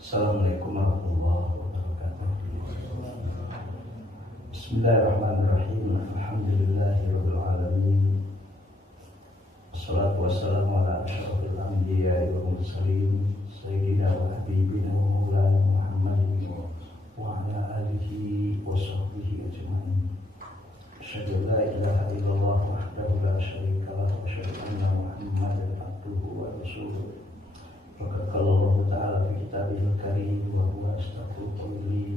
Assalamualaikum warahmatullahi wabarakatuh. Bismillahirrahmanirrahim. Alhamdulillahirabbil alamin. Wassalatu wassalamu ala asyrofil anbiya'i wal mursalin sayyidina wa habibina wa maulana Muhammadin wa ala alihi wa sahbihi ajma'in. Asyhadu an la ilaha illallah wahdahu la syarika lahu wa asyhadu anna Muhammadan abduhu wa rasuluh. Maka kalau Allah Ta'ala fi kitabihil karim wa huwa astaqul qawli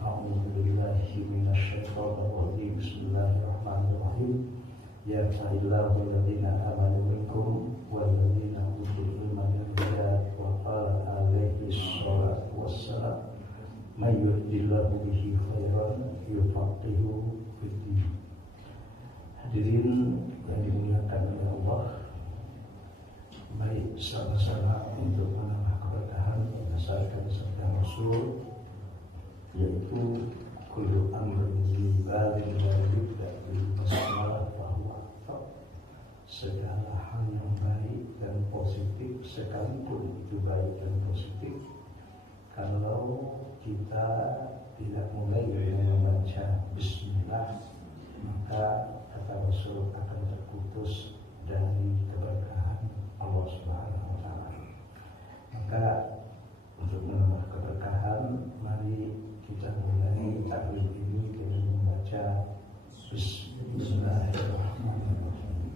a'udzu billahi minasyaitonir rajim. Bismillahirrahmanirrahim. Ya ayyuhalladzina amanu minkum walladzina utul ilma darajat wa qala alaihi shalatu wassalam may yuridillahu bihi khairan yufaqihuhu fid-din. Hadirin yang dimuliakan oleh Allah, mari sama-sama untuk menambah keberkahan berdasarkan sabda Rasul, yaitu kullu amrin balin la yubda bil basmalah fahuwa afdal. Segala hal yang baik dan positif, sekalipun itu baik dan positif, kalau kita tidak mulai dengan membaca bismillah, maka kata Rasul akan terputus dari keberkahan Allah Subhanahu wa Ta'ala. Maka untuk menambah keberkahan, mari kita mulai taklim ini dengan membaca Bismillahirrahmanirrahim.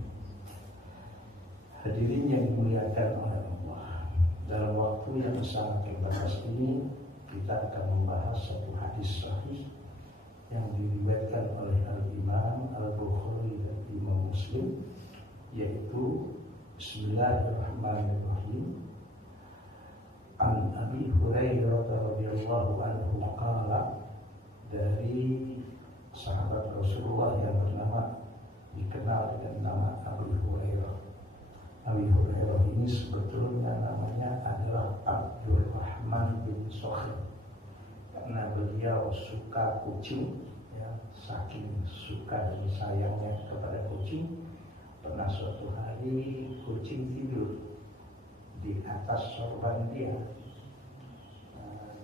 Hadirin yang dimuliakan oleh Allah, dalam waktu yang sangat terbatas ini kita akan membahas satu hadis sahih yang diriwayatkan oleh Al-Imam Al-Bukhari dan Imam Muslim, yaitu Bismillahirrahmanirrahim. An Abi Hurairah radhiyallahu anhu qala, dari sahabat Rasulullah yang dikenal dengan nama Abu Hurairah. Abi Hurairah ini sebetulnya namanya adalah Abdurrahman bin Sakhr, karena beliau suka kucing, ya, saking suka dan sayangnya kepada kucing. Pernah suatu hari kucing tidur di atas sorban dia.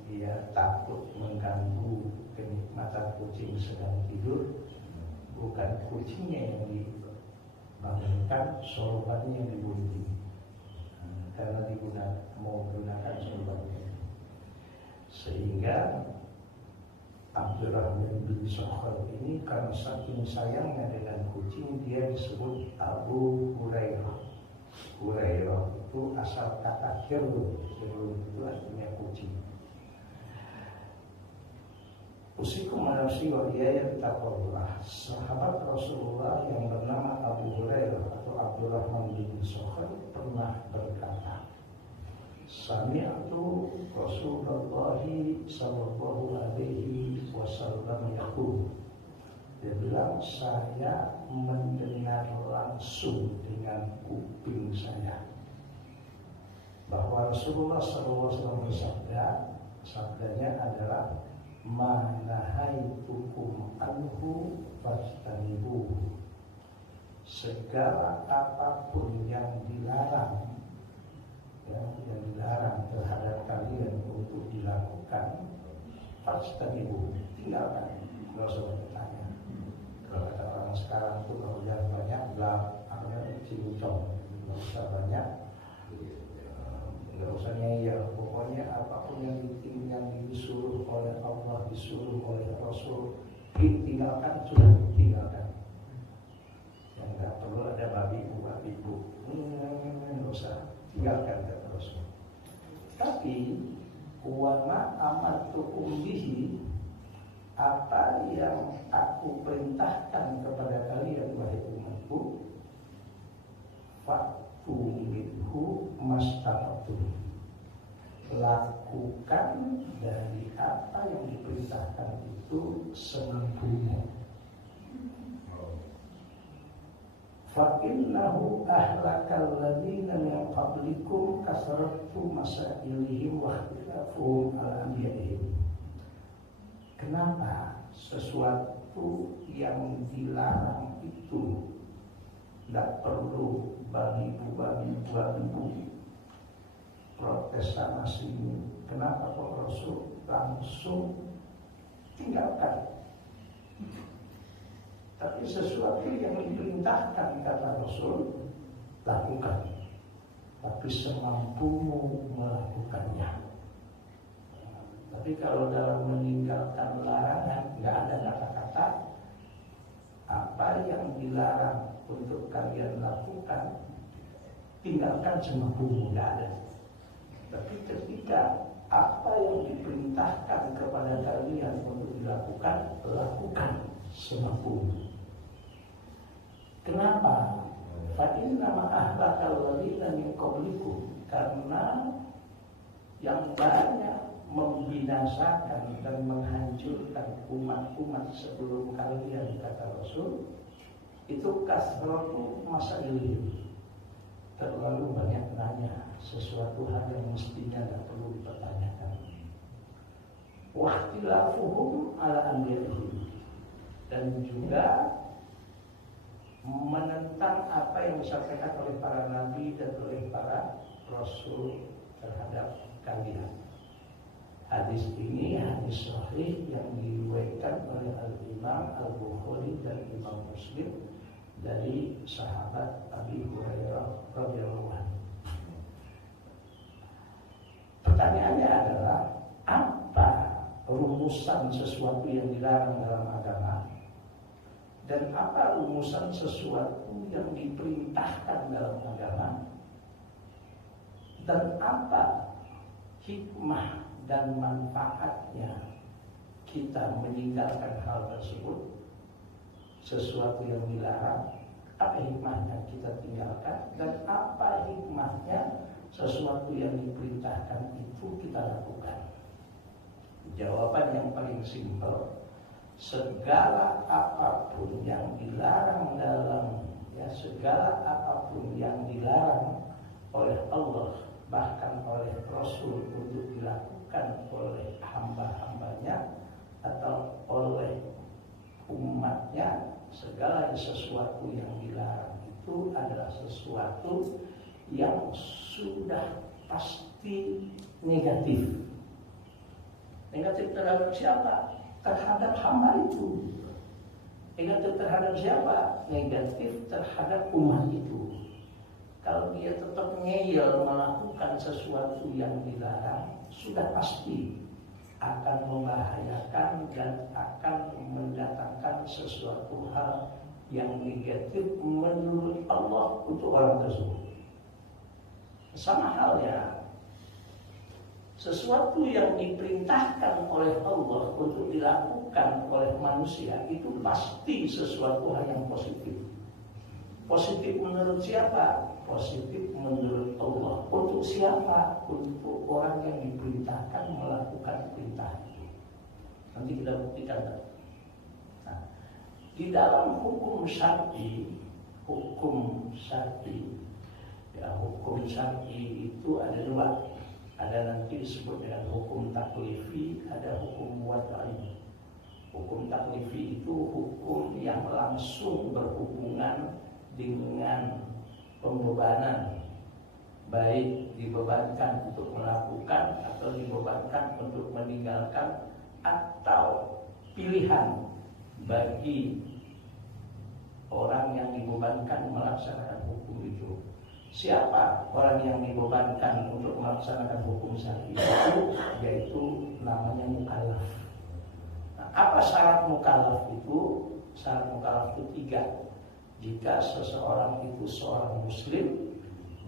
Dia takut mengganggu kenikmatan kucing sedang tidur. Bukan kucingnya yang dibangunkan, sorbannya yang dibunting, karena mau menggunakan sorbannya. Sehingga Abdurrahman bin Sakhr ini karena saking sayangnya dengan kucing, dia disebut Abu Hurairah. Hurairah itu asal kata hirun. Hirun itu artinya kucing. Usikum nafsi wa iyaya taqwallah. Sahabat Rasulullah yang bernama Abu Hurairah atau Abdurrahman bin Sakhr pernah berkata, Sami'tu Rasulullah sallallahu alaihi wasallam yaqul. Dia bilang, saya mendengar langsung dengan kuping saya bahwa Rasulullah sallallahu alaihi wasallam bersabda, sabdanya adalah manahaitukum anhu fajtanibuhu. Segala apapun yang dilarang, yang dilarang terhadap kalian untuk dilakukan, fajtanibuhu, tinggalkan. Tidak usah bertanya. Kalau kata orang sekarang itu kalau jangan banyak belak, artinya cincong, tidak usah banyak, tidak usah ngeyel. Pokoknya apapun yang disuruh oleh Allah, disuruh oleh Rasul, tinggalkan, sudah tinggalkan. Yang tidak perlu ada babi-bu, tidak usah, tinggalkan kata Rasul. Tapi wama amartukum bihi, apa yang aku perintahkan kepada kalian wahai umatku, fa'tu minhu mastata'tum, lakukan dari apa yang diperintahkan itu semampunya. Fa'innahu ahlakal ladzina min qablikum kasratu masailihim wa ikhtilafuhum ala anbiya'ihim. Kenapa sesuatu yang dilarang itu tidak perlu babi-bu protes sana sini, kenapa kok Rasul langsung tinggalkan? Tapi sesuatu yang diperintahkan kata Rasul, lakukan. Tapi semampumu melakukannya. Tapi kalau dalam meninggalkan larangan, nggak ada kata-kata apa yang dilarang untuk kalian lakukan, tinggalkan semampumu, nggak ada. Tapi ketika apa yang diperintahkan kepada kalian untuk dilakukan, lakukan semampumu. Kenapa? Fa'inna ma'ahlakal ladina min qablikum, karena yang banyak membinasakan dan menghancurkan umat-umat sebelum kalian, kata Rasul, itu kasratu masailihim, terlalu banyak nanya sesuatu hal yang mestinya tidak perlu dipertanyakan. Wahtilafuhum ala anbiya'ihim, dan juga menentang apa yang disampaikan oleh para nabi dan oleh para rasul terhadap kalian. Hadis ini hadis sahih yang diriwayatkan oleh Al-Imam Al-Bukhari dan Imam Muslim dari sahabat Abi Hurairah radhiyallahu anhu. Pertanyaannya adalah, apa rumusan sesuatu yang dilarang dalam agama? Dan apa rumusan sesuatu yang diperintahkan dalam agama? Dan apa hikmah dan manfaatnya kita meninggalkan hal tersebut? Sesuatu yang dilarang, apa hikmahnya kita tinggalkan? Dan apa hikmahnya sesuatu yang diperintahkan itu kita lakukan? Jawaban yang paling simpel, segala apapun yang dilarang segala apapun yang dilarang oleh Allah, bahkan oleh Rasul untuk dilakukan oleh hamba-hambanya atau oleh umatnya, segala sesuatu yang dilarang itu adalah sesuatu yang sudah pasti negatif. Negatif terhadap siapa? Terhadap hamba itu. Negatif terhadap siapa? Negatif terhadap umat itu. Kalau dia tetap ngeyel melakukan sesuatu yang dilarang, sudah pasti akan membahayakan dan akan mendatangkan sesuatu hal yang negatif menurut Allah untuk orang tersebut. Sama halnya, sesuatu yang diperintahkan oleh Allah untuk dilakukan oleh manusia itu pasti sesuatu hal yang positif. Positif menurut siapa? Positif menurut Allah. Untuk siapa? Untuk orang yang diperintahkan melakukan perintah itu. Nanti kita buktikan. Nah, di dalam hukum syar'i, hukum syar'i itu ada dua. Ada nanti disebut dengan hukum taklifi, ada hukum wad'i. Hukum taklifi itu hukum yang langsung berhubungan dengan pembebanan, baik dibebankan untuk melakukan atau dibebankan untuk meninggalkan, atau pilihan bagi orang yang dibebankan melaksanakan hukum itu. Siapa orang yang dibebankan untuk melaksanakan hukum syar'i itu? Yaitu namanya mukallaf. Nah, apa syarat mukallaf itu? Syarat mukallaf itu 3. Jika seseorang itu seorang muslim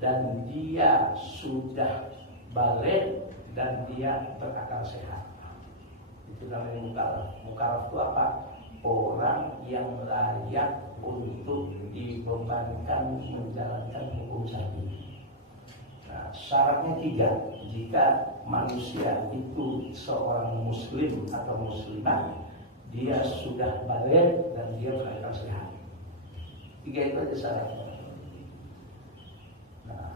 dan dia sudah balik dan dia berakal sehat, itu namanya mukallaf. Mukallaf itu apa? Orang yang layak untuk dibebankan menjalankan hukum syar'i. Nah, syaratnya 3. Jika manusia itu seorang muslim atau muslimah, dia sudah balik dan dia berakal sehat. 3 itu aja syaratnya. Nah,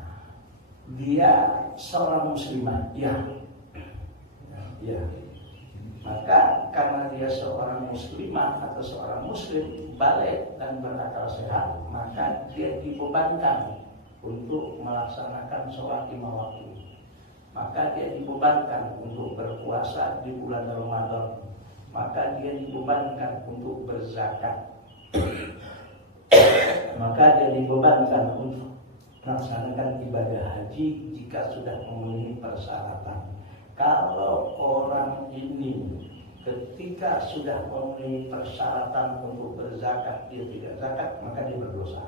dia seorang muslimah, ya. Maka karena dia seorang muslimah atau seorang muslim balik dan berakal sehat, maka dia dibebankan untuk melaksanakan sholat 5 waktu. maka dia dibebankan untuk berpuasa di bulan Ramadan, maka dia dibebankan untuk berzakat, maka dia dibebankan untuk melaksanakan ibadah haji jika sudah memenuhi persyaratan. Kalau orang ini ketika sudah memenuhi persyaratan untuk berzakat dia tidak zakat, maka dia berdosa.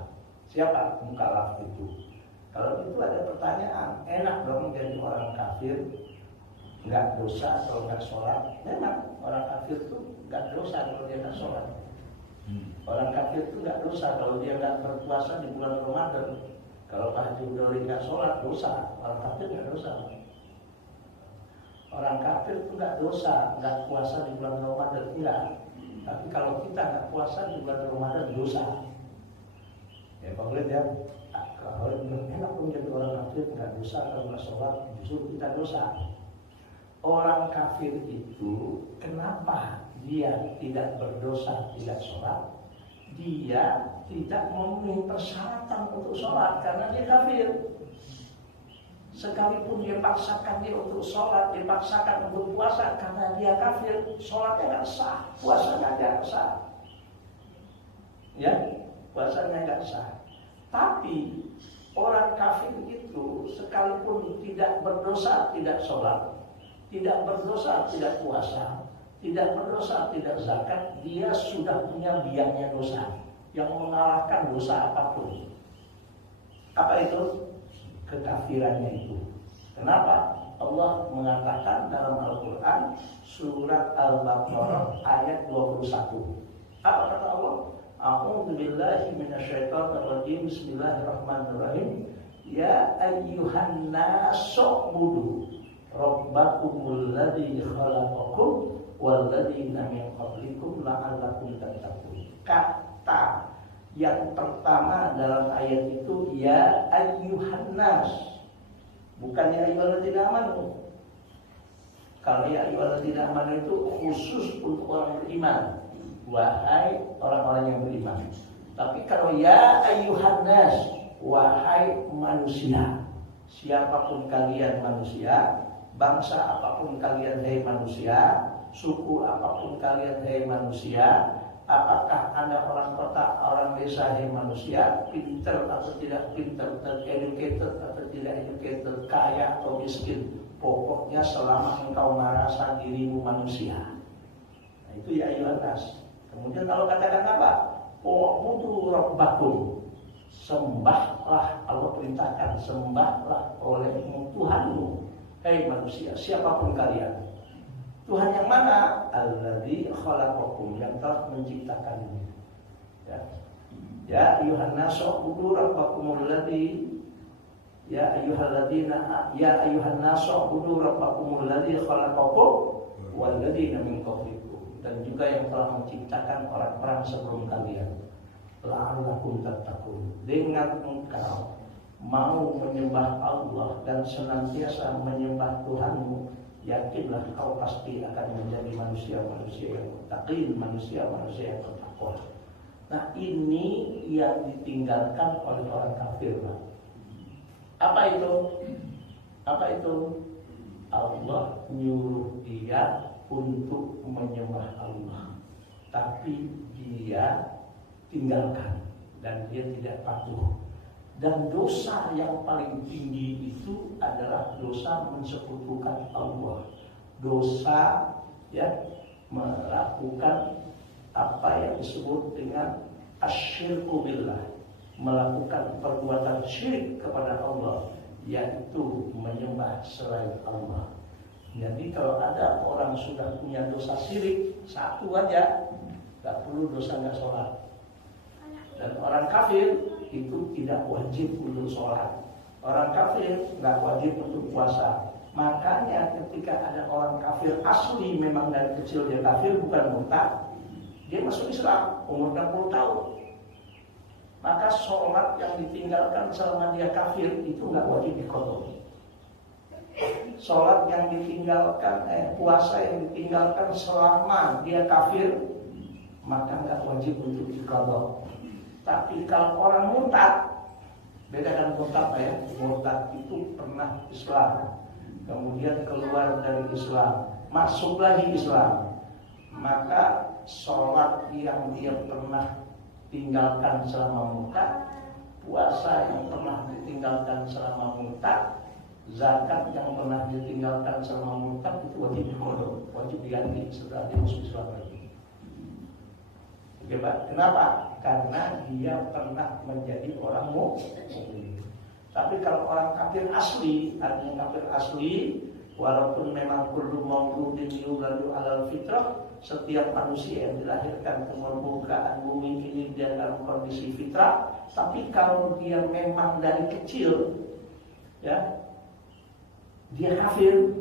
Siapa mukallaf itu? Kalau itu ada pertanyaan, enak dong jadi orang kafir, nggak dosa kalau nggak sholat. Memang orang kafir itu nggak dosa kalau dia nggak sholat. Orang kafir itu nggak dosa kalau dia nggak berpuasa di bulan Ramadan. Kalau Pak Haji Udori nggak sholat dosa, orang kafir nggak dosa. Orang kafir itu nggak dosa, nggak puasa di bulan Ramadan enggak. Tapi kalau kita nggak puasa di bulan Ramadan dosa. Ya Pak Ulid ya. Kalau enak menjadi orang kafir nggak dosa kalau nggak sholat, justru kita dosa. Orang kafir itu kenapa dia tidak berdosa, tidak sholat? Dia tidak memenuhi persyaratan untuk sholat karena dia kafir. Sekalipun dia paksakan dia untuk sholat, dipaksakan untuk puasa karena dia kafir, sholatnya nggak sah, puasanya nggak sah. Ya, puasanya nggak sah. Tapi orang kafir itu sekalipun tidak berdosa, tidak sholat, tidak berdosa, tidak puasa, tidak berdosa, tidak zakat, dia sudah punya biangnya dosa yang mengalahkan dosa apapun. Apa itu? Kekafirannya itu. Kenapa? Allah mengatakan dalam Al-Quran surat Al-Baqarah ayat 21. Apa kata Allah? A'udzu billahi minasyaitonir rajim. Bismillahirrahmanirrahim. Ya ayyuhan nasu ubudu rabbakumul ladzi khalaqakum wal ladzina min qablikum la'allakum tattaqun. Kata yang pertama dalam ayat itu ya ayyuhan nas, bukan ya ayyuhalladzina amanu. Kalau ya ayyuhalladzina amanu itu khusus untuk orang beriman, wahai orang-orang yang beriman. Tapi kalau ya ayyuhan nas, wahai manusia, siapapun kalian manusia, bangsa apapun kalian hai manusia, suku apapun kalian hai manusia, apakah Anda orang kota, orang desa, hai manusia, pinter atau tidak pinter, educated atau tidak educated, kaya atau miskin, pokoknya selama engkau merasa dirimu manusia. Nah, itu ya ayyuhan nas. Kemudian kalau katakan apa? Wa'budu rabbakum, sembahlah, Allah perintahkan sembahlah olehmu Tuhanmu, hai manusia, siapapun kalian. Tuhan yang mana? Alladzi khalaqakum, yang telah menciptakanmu. Ya ayyuhan nasu ubudu rabbakumul ladzi ya ayyuhan nasu ubudu rabbakumul ladzi khalaqakum wal ladzina min qablikum, dan juga yang telah menciptakan orang-orang sebelum kalian. La'allakum tattaqun, dengan engkau mau menyembah Allah dan senantiasa menyembah Tuhanmu, yakinlah kau pasti akan menjadi manusia-manusia yang muttaqin, manusia-manusia yang bertakwa. Nah, ini yang ditinggalkan oleh orang kafir. Apa itu? Apa itu? Allah nyuruh dia untuk menyembah Allah, tapi dia tinggalkan dan dia tidak patuh. Dan dosa yang paling tinggi itu adalah dosa mensekutukan Allah. Dosa melakukan apa yang disebut dengan asyirku billah, melakukan perbuatan syirik kepada Allah, yaitu menyembah selain Allah. Jadi kalau ada orang sudah punya dosa syirik satu aja, gak perlu dosa gak sholat. Dan orang kafir itu tidak wajib untuk sholat. Orang kafir nggak wajib untuk puasa. Makanya ketika ada orang kafir asli, memang dari kecil dia kafir, bukan murtad, dia masuk Islam umur 60 tahun, maka sholat yang ditinggalkan selama dia kafir itu nggak wajib diqadha. Sholat yang ditinggalkan, puasa yang ditinggalkan selama dia kafir, maka nggak wajib untuk diqadha. Tapi kalau orang murtad, bedakan murtad ya, murtad itu pernah Islam, kemudian keluar dari Islam, masuk lagi Islam, maka sholat yang dia pernah tinggalkan selama murtad, puasa yang pernah ditinggalkan selama murtad, zakat yang pernah ditinggalkan selama murtad itu wajib diqadha, wajib diganti setelah dia masuk Islam lagi. Kenapa? Karena dia pernah menjadi orang mukmin. Tapi kalau orang kafir asli, artinya kafir asli, walaupun memang kullu mauludin yuladu alal fitrah, setiap manusia yang dilahirkan ke permukaan bumi ini dia dalam kondisi fitrah. Tapi kalau dia memang dari kecil, ya, dia kafir,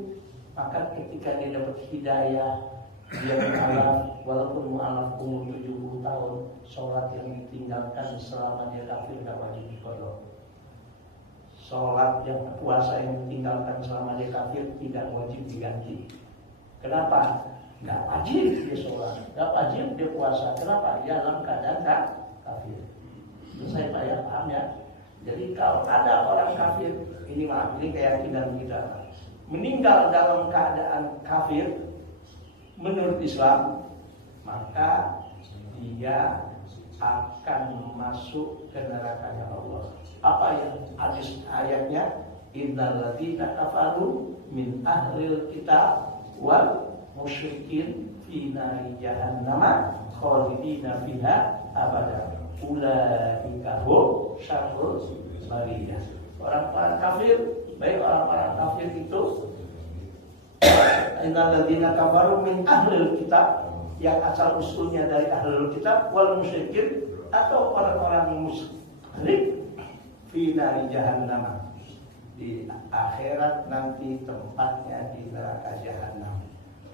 maka ketika dia dapat hidayah, dia mu'alaf, walaupun mu'alaf umur 70 tahun, sholat yang ditinggalkan selama dia kafir tidak wajib diqadha. Sholat yang puasa yang ditinggalkan selama dia kafir tidak wajib diganti. Kenapa? Nggak wajib dia sholat, nggak wajib dia puasa. Kenapa? Ya dalam keadaan kafir. Itu saya paham ya. Jadi kalau ada orang kafir, ini keyakinan kita, meninggal dalam keadaan kafir menurut Islam, maka dia akan masuk ke neraka Allah. Apa yang hadis ayatnya? Innal ladzina kafaru min ahlil kitab wal musyrikin fi nari jahannam khalidina fiha abada. Ulaika hum syarrul bariyah. Orang-orang kafir, baik orang-orang kafir itu innal ladzina kafaru min ahlil kitab, yang asal usulnya dari ahlul kitab, wal musyrikin, atau orang-orang musyrik, fi nari jahannam, di akhirat nanti tempatnya di neraka jahanam,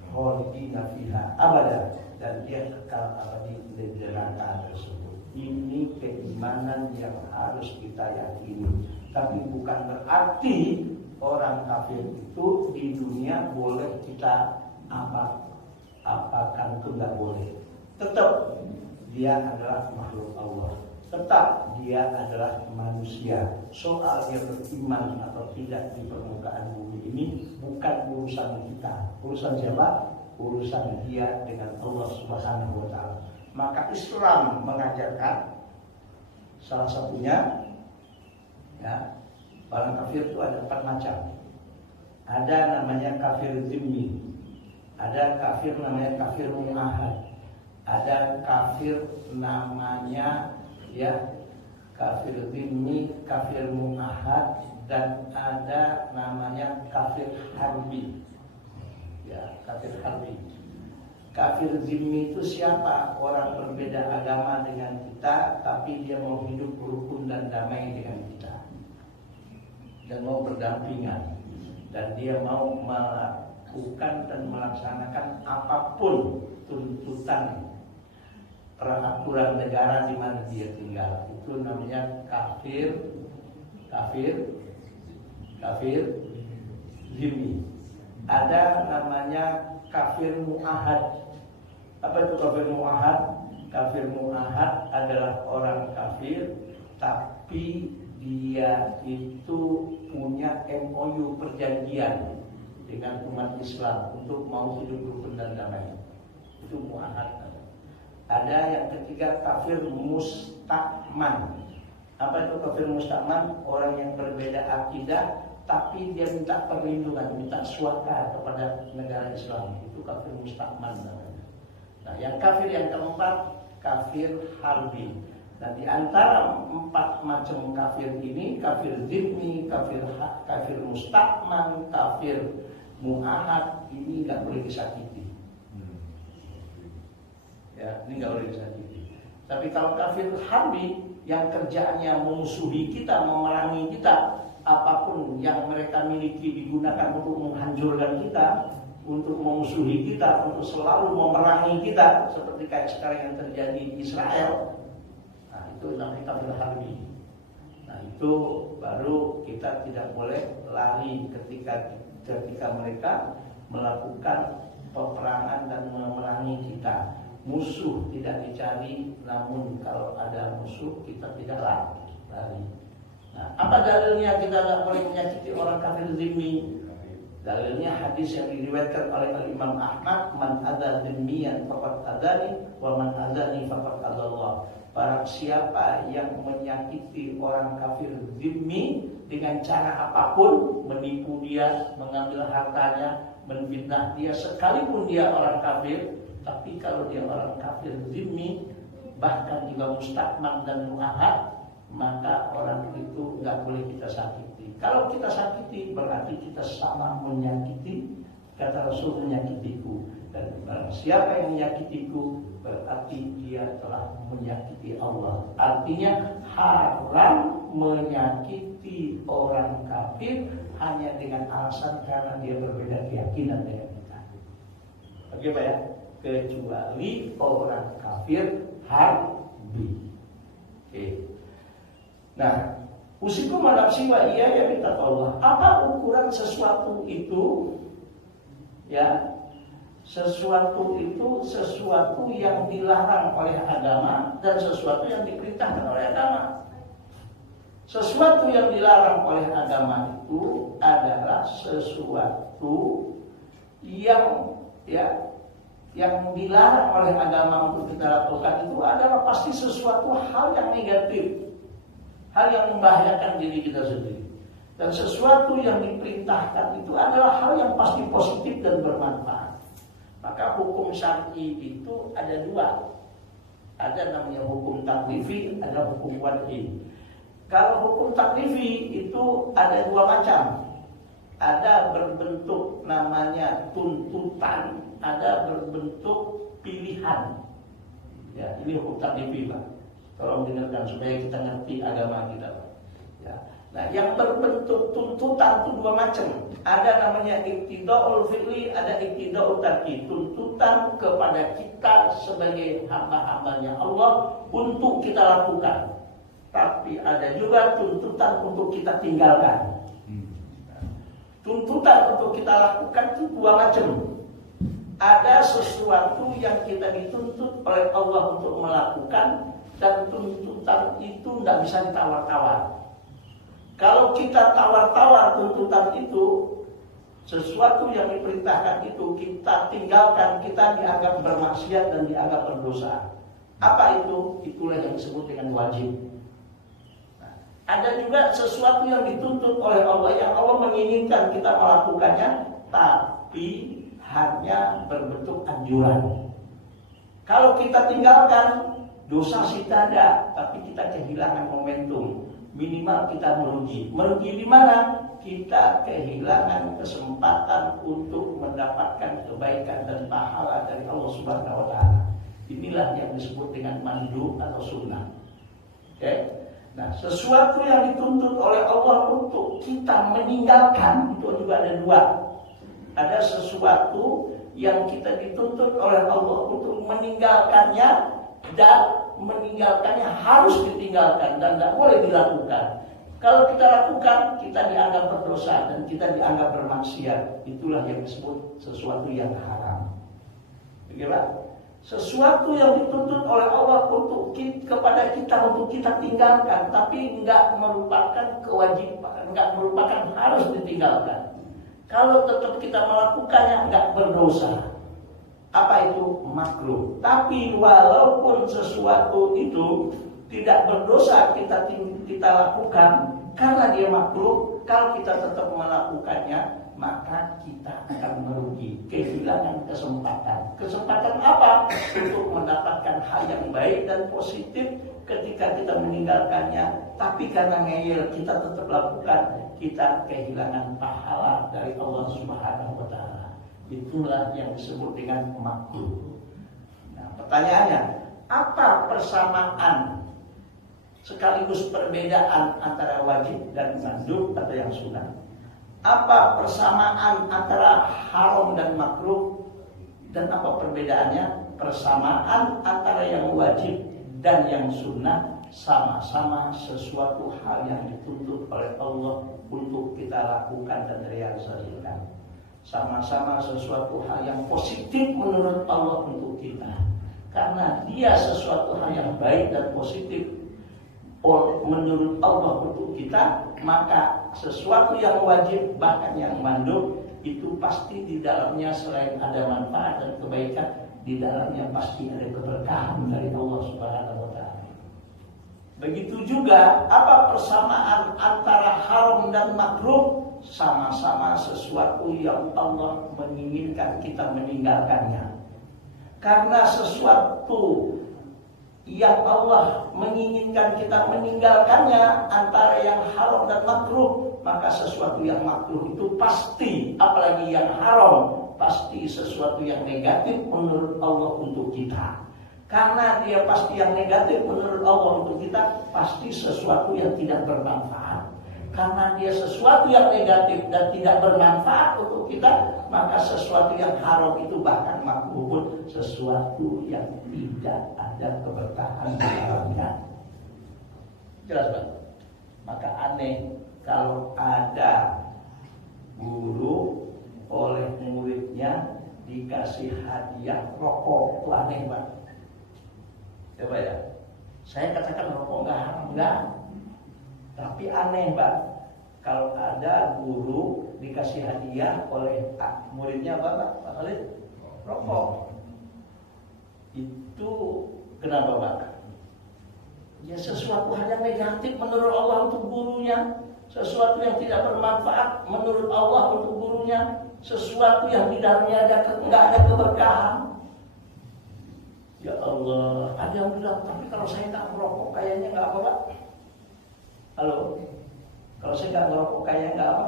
khalidina fiha abada, dan dia kekal abadi di neraka tersebut. Ini keimanan yang harus kita yakini. Tapi bukan berarti orang kafir itu di dunia boleh kita apakan, itu tidak boleh. Tetap dia adalah makhluk Allah, tetap dia adalah manusia. Soal dia beriman atau tidak di permukaan bumi ini bukan urusan kita. Urusan siapa? Urusan dia dengan Allah Subhanahu wa ta'ala. Maka Islam mengajarkan salah satunya, ya, orang kafir itu ada 4 macam. Ada namanya kafir zimmi, ada kafir namanya kafir mu'ahad, ada kafir namanya, ya, kafir zimmi, kafir mu'ahad, dan ada namanya kafir harbi. Ya, kafir harbi. Kafir zimmi itu siapa? Orang berbeda agama dengan kita, tapi dia mau hidup rukun dan damai dengan kita, dan mau berdampingan, dan dia mau melakukan dan melaksanakan apapun tuntutan peraturan negara di mana dia tinggal. Itu namanya kafir zimmi. Ada namanya kafir mu'ahad. Apa itu kafir mu'ahad? Kafir mu'ahad adalah orang kafir, tapi dia itu punya MOU, perjanjian dengan umat Islam untuk mau hidup rukun dan damai. Itu mu'ahad. Ada yang ketiga kafir mustakman. Apa itu kafir mustakman? Orang yang berbeda akidah, tapi dia minta perlindungan, minta suaka kepada negara Islam. Itu kafir mustakman namanya. Nah, yang kafir yang keempat, kafir harbi. Nah, di antara 4 macam kafir ini, kafir zimmi, kafir mustakman, kafir mu'ahad, ini nggak boleh disakiti. Ya, ini nggak boleh disakiti. Tapi kalau kafir harbi, yang kerjaannya memusuhi kita, memerangi kita, apapun yang mereka miliki digunakan untuk menghancurkan kita, untuk memusuhi kita, untuk selalu memerangi kita, seperti kayak sekarang yang terjadi di Israel. Nah, itu namanya kafir harbi. Nah, itu baru kita tidak boleh lari ketika mereka melakukan peperangan dan memerangi kita. Musuh tidak dicari, namun kalau ada musuh kita tidak lari. Nah, apa dalilnya kita tidak boleh menyakiti orang kafir zimmi? Dalilnya hadis yang diriwayatkan oleh Imam Ahmad, man adza dzimmiyan faqad adzani wa man adzani faqad adzallah. Barang siapa yang menyakiti orang kafir zimmi dengan cara apapun, menipu dia, mengambil hartanya, menfitnah dia, sekalipun dia orang kafir. Tapi kalau dia orang kafir zimmi, bahkan juga mustakman dan muahad, maka orang itu nggak boleh kita sakiti. Kalau kita sakiti berarti kita sama menyakiti. Kata Rasul, menyakitiku. Dan siapa yang menyakitiku berarti dia telah menyakiti Allah. Artinya haram menyakiti orang kafir hanya dengan alasan karena dia berbeda keyakinan dengan kita. Oke Pak ya? Kecuali orang kafir harbi. Oke. Nah, usikum nafsi wa iya ya minta Allah. Apa ukuran sesuatu itu? Ya, sesuatu itu sesuatu yang dilarang oleh agama dan sesuatu yang diperintahkan oleh agama. Sesuatu yang dilarang oleh agama itu adalah sesuatu yang yang dilarang oleh agama untuk kita lakukan itu adalah pasti sesuatu hal yang negatif, hal yang membahayakan diri kita sendiri. Dan sesuatu yang diperintahkan itu adalah hal yang pasti positif dan bermanfaat. Maka hukum syar'i itu ada dua. Ada namanya hukum taklifi, ada hukum wad'i. Kalau hukum taklifi itu ada dua macam. Ada berbentuk namanya tuntutan, ada berbentuk pilihan. Ya, ini hukum taklifi Pak. Tolong dengarkan supaya kita ngerti agama kita Pak. Ya. Nah, yang berbentuk tuntutan itu dua macam. Ada namanya iktida'ul fi'li, ada iktida'ul tarki. Tuntutan kepada kita sebagai hamba-hambanya Allah untuk kita lakukan. Tapi ada juga tuntutan untuk kita tinggalkan. Tuntutan untuk kita lakukan itu dua macam. Ada sesuatu yang kita dituntut oleh Allah untuk melakukan, dan tuntutan itu tidak bisa ditawar-tawar. Kalau kita tawar-tawar tuntutan itu, sesuatu yang diperintahkan itu kita tinggalkan, kita dianggap bermaksiat dan dianggap berdosa. Apa itu? Itulah yang disebut dengan wajib. Nah, ada juga sesuatu yang dituntut oleh Allah, yang Allah menginginkan kita melakukannya, tapi hanya berbentuk anjuran. Kalau kita tinggalkan, dosa sih ada, tapi kita kehilangan momentum. Minimal kita merugi. Merugi di mana? Kita kehilangan kesempatan untuk mendapatkan kebaikan dan pahala dari Allah Subhanahu wa taala. Inilah yang disebut dengan mandub atau sunnah. Oke? Nah, sesuatu yang dituntut oleh Allah untuk kita meninggalkan itu juga ada dua. Ada sesuatu yang kita dituntut oleh Allah untuk meninggalkannya, dan meninggalkannya harus ditinggalkan dan tidak boleh dilakukan. Kalau kita lakukan, kita dianggap berdosa dan kita dianggap bermaksiat. Itulah yang disebut sesuatu yang haram. Bagaimana? Sesuatu yang dituntut oleh Allah kepada kita untuk kita tinggalkan, tapi enggak merupakan kewajiban, enggak merupakan harus ditinggalkan. Kalau tetap kita melakukannya, enggak berdosa. Apa itu? Makruh. Tapi walaupun sesuatu itu tidak berdosa kita lakukan karena dia makruh, kalau kita tetap melakukannya, maka kita akan merugi, kehilangan kesempatan. Kesempatan apa? Untuk mendapatkan hal yang baik dan positif ketika kita meninggalkannya. Tapi karena ngeyel kita tetap lakukan, kita kehilangan pahala dari Allah Subhanahu wa taala. Itulah yang disebut dengan makruh. Nah, pertanyaannya, apa persamaan sekaligus perbedaan antara wajib dan mandub atau yang sunnah? Apa persamaan antara haram dan makruh, dan apa perbedaannya? Persamaan antara yang wajib dan yang sunnah sama-sama sesuatu hal yang dituntut oleh Allah untuk kita lakukan dan realisasikan. Sama-sama sesuatu hal yang positif menurut Allah untuk kita. Karena dia sesuatu hal yang baik dan positif menurut Allah untuk kita, maka sesuatu yang wajib bahkan yang mandub itu pasti di dalamnya selain ada manfaat dan kebaikan, di dalamnya pasti ada keberkahan dari Allah Subhanahu wa taala. Begitu juga apa persamaan antara haram dan makruh? Sama-sama sesuatu yang Allah menginginkan kita meninggalkannya. Karena sesuatu yang Allah menginginkan kita meninggalkannya antara yang haram dan makruh, maka sesuatu yang makruh itu pasti, apalagi yang haram, pasti sesuatu yang negatif menurut Allah untuk kita. Karena dia pasti yang negatif menurut Allah untuk kita, pasti sesuatu yang tidak bermanfaat. Karena dia sesuatu yang negatif dan tidak bermanfaat untuk kita, maka sesuatu yang haram itu bahkan makruh pun sesuatu yang tidak ada keberkahan di dalamnya. Jelas Pak? Maka aneh kalau ada guru oleh muridnya dikasih hadiah rokok, itu aneh Pak. Coba ya, saya katakan rokok nggak haram, enggak. Tapi aneh Pak, kalau ada guru dikasih hadiah oleh muridnya apa Pak Khalid? Rokok. Itu kenapa Pak? Ya sesuatu hal yang negatif menurut Allah untuk gurunya, sesuatu yang tidak bermanfaat menurut Allah untuk gurunya, sesuatu yang di dalamnya nggak ada keberkahan. Ya Allah, ada yang bilang, tapi kalau saya nggak merokok kayaknya nggak apa Pak? Halo, kalau saya nggak ngerokok kayaknya nggak apa,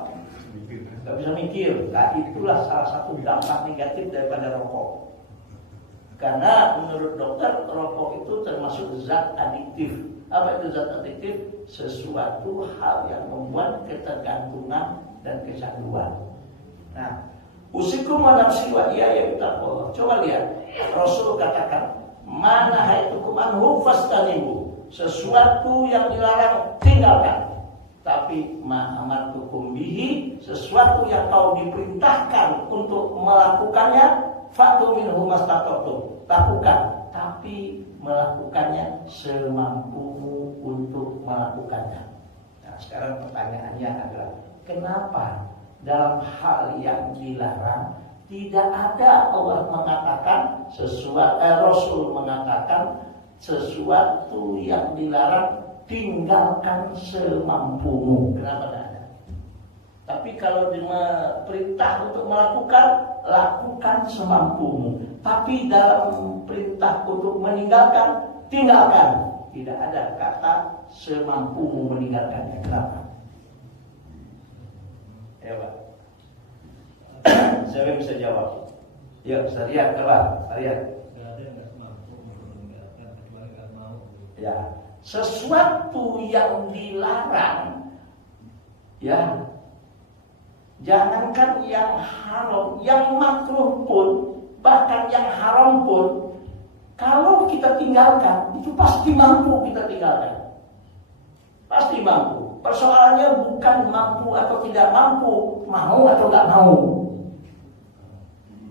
nggak bisa mikir. Nah itulah salah satu dampak negatif daripada rokok. Karena menurut dokter rokok itu termasuk zat adiktif. Apa itu zat adiktif? Sesuatu hal yang membuat ketergantungan dan kecanduan. Nah, usikum wa nafsi wa iyaya bittaqwallah. Coba lihat, Rasul katakan, mana haitukum anhu fastanibu. Sesuatu yang dilarang tinggalkan. Tapi ma'amartukum bihi, sesuatu yang kau diperintahkan untuk melakukannya, fa'tu minhu mastata'tum, lakukan, tapi melakukannya semampumu untuk melakukannya. Nah, sekarang pertanyaannya adalah kenapa dalam hal yang dilarang tidak ada Allah mengatakan sesuatu, Rasul mengatakan sesuatu yang dilarang tinggalkan semampumu. Kenapa tidak ada? Tapi kalau diperintah untuk melakukan, lakukan semampumu. Tapi dalam perintah untuk meninggalkan, tinggalkan. Tidak ada kata semampumu meninggalkannya. Kenapa? Ya Pak. Siapa yang bisa jawab? Ya, bisa lihat, coba lihat. Ya, sesuatu yang dilarang, ya, jangankan yang haram, yang makruh pun, bahkan yang haram pun, kalau kita tinggalkan, itu pasti mampu kita tinggalkan. Pasti mampu. Persoalannya bukan mampu atau tidak mampu, mau atau nggak mau.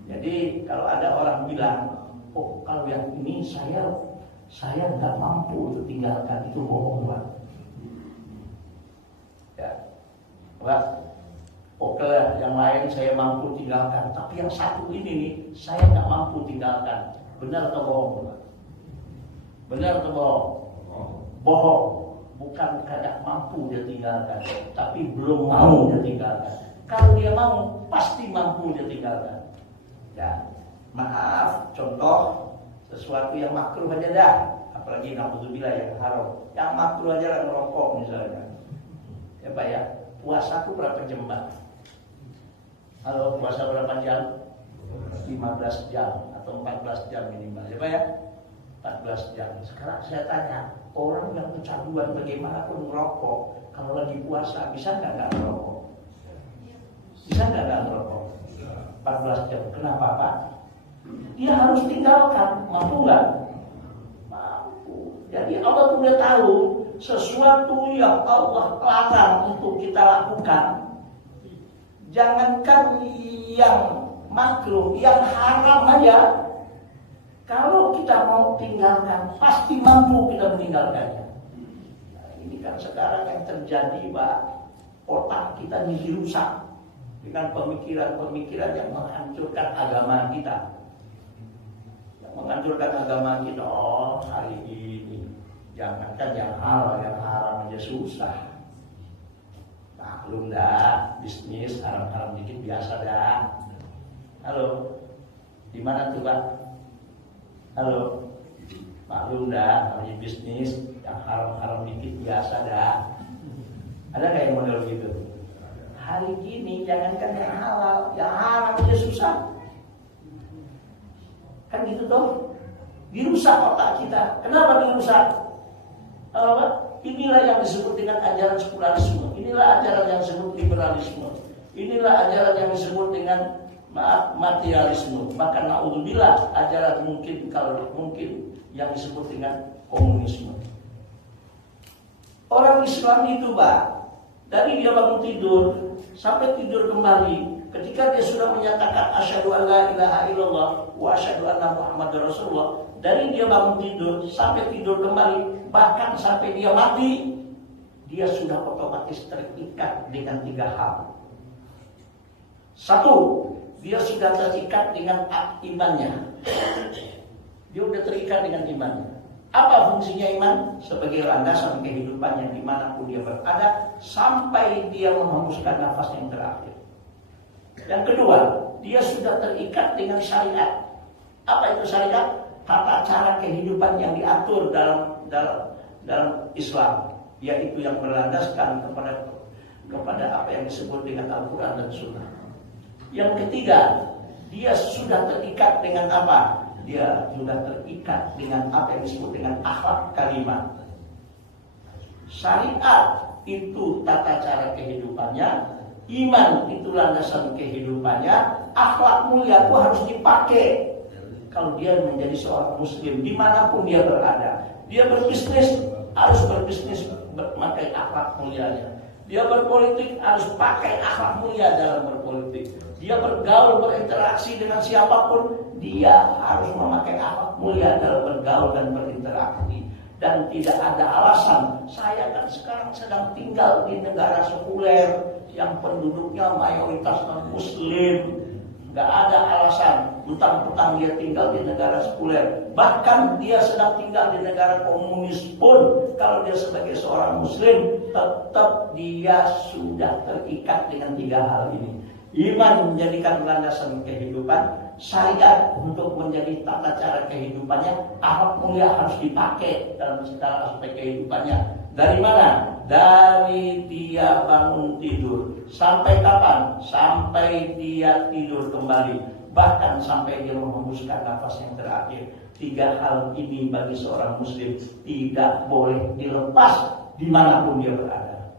Jadi kalau ada orang bilang, oh kalau yang ini saya nggak mampu untuk tinggalkan, itu bohong Pak. Ya, Pak. Oke, yang lain saya mampu tinggalkan, tapi yang satu ini nih saya nggak mampu tinggalkan. Benar atau bohong Pak? Benar atau bohong? Bohong. Bukan kadang mampu dia tinggalkan, tapi belum mau dia tinggalkan. Kalau dia mau, pasti mampu dia tinggalkan. Ya, maaf, contoh sesuatu yang makruh aja dah, apalagi naudzubillah yang haram. Yang makruh aja lah ngerokok misalnya. Ya Pak ya, puasa itu berapa jam Pak? Halo, puasa berapa jam? 15 jam atau 14 jam minimal. Ya Pak ya, 14 jam. Sekarang saya tanya, orang yang kecanduan bagaimanapun ngerokok, kalau lagi puasa bisa nggak ngerokok? Bisa nggak ngerokok? 14 jam. Kenapa Pak? Dia harus tinggalkan. Mampu nggak? Mampu. Jadi Allah sudah tahu sesuatu yang Allah larang untuk kita lakukan. Jangankan yang makruh, yang haram aja, kalau kita mau tinggalkan, pasti mampu kita meninggalkannya. Nah, ini kan sekarang yang terjadi Pak, otak kita jadi rusak. dengan pemikiran-pemikiran yang menghancurkan agama kita. Yang menghancurkan agama kita, oh hari ini jangankan yang halal, yang haram aja susah. Maklum dah, bisnis haram-haram dikit biasa dah. Halo, di mana tuh Pak? Halo, maklum dah, namanya bisnis yang haram-haram dikit biasa dah. Ada nggak yang model gitu? Hari gini jangankan yang halal, yang haram aja susah. Kan gitu toh? Dirusak otak kita. Kenapa dirusak? Inilah yang disebut dengan ajaran sekularisme. Inilah ajaran yang disebut liberalisme. Inilah ajaran yang disebut dengan materialisme. Bahkan naudzubillah ajaran mungkin kalau mungkin yang disebut dengan komunisme. Orang Islam itu Pak, dari dia bangun tidur sampai tidur kembali, ketika dia sudah menyatakan asyhadu an la ilaha illallah wa asyhadu anna muhammadar rasulullah, dari dia bangun tidur sampai tidur kembali, bahkan sampai dia mati, dia sudah otomatis terikat dengan 3 hal. 1, dia sudah terikat dengan imannya. Dia sudah terikat dengan imannya. Apa fungsinya iman? Sebagai landasan kehidupannya dimanapun dia berada sampai dia menghembuskan nafas yang terakhir. Yang kedua, dia sudah terikat dengan syariat. Apa itu syariat? Tata cara kehidupan yang diatur dalam Islam, yaitu yang berlandaskan kepada apa yang disebut dengan Al-Quran dan Sunnah. Yang ketiga, dia sudah terikat dengan apa? Dia sudah terikat dengan apa yang disebut dengan akhlak karimah. Syariat itu tata cara kehidupannya, iman itu landasan kehidupannya, akhlak mulia itu harus dipakai. Kalau dia menjadi seorang muslim dimanapun dia berada, dia berbisnis harus berbisnis memakai akhlak mulianya. Dia berpolitik harus pakai akhlak mulia dalam berpolitik. Dia bergaul, berinteraksi dengan siapapun, dia harus memakai akhlak mulia dalam bergaul dan berinteraksi. Dan tidak ada alasan, saya kan sekarang sedang tinggal di negara sekuler yang penduduknya mayoritas non-muslim. Gak ada alasan, mentang-mentang dia tinggal di negara sekuler. Bahkan dia sedang tinggal di negara komunis pun, kalau dia sebagai seorang muslim, tetap dia sudah terikat dengan 3 hal ini. Iman menjadikan landasan kehidupan, syariat untuk menjadi tata cara kehidupannya, akhlak mulia harus dipakai dalam segala aspek kehidupannya. Dari mana? Dari dia bangun tidur. Sampai kapan? Sampai dia tidur kembali. Bahkan sampai dia menghembuskan nafas yang terakhir. 3 hal ini bagi seorang muslim tidak boleh dilepas dimanapun dia berada.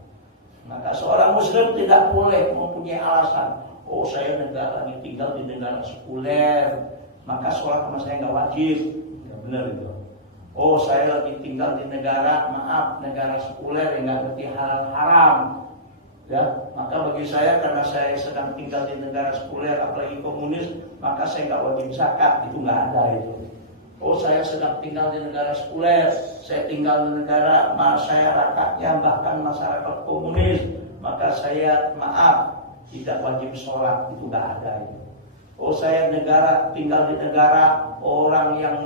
Maka seorang muslim tidak boleh mempunyai alasan, oh saya lagi tinggal di negara sekuler, maka sholat sama saya nggak wajib. Ya benar itu. Oh saya lagi tinggal di negara, negara sekuler yang nggak ngerti halal haram. Ya, maka bagi saya karena saya sedang tinggal di negara sekuler, apalagi komunis, maka saya nggak wajib zakat. Itu nggak ada itu. Oh saya sedang tinggal di negara sekuler, saya tinggal di negara masyarakatnya bahkan masyarakat komunis, maka saya tidak wajib sholat. Itu nggak ada itu. Oh saya tinggal di negara orang yang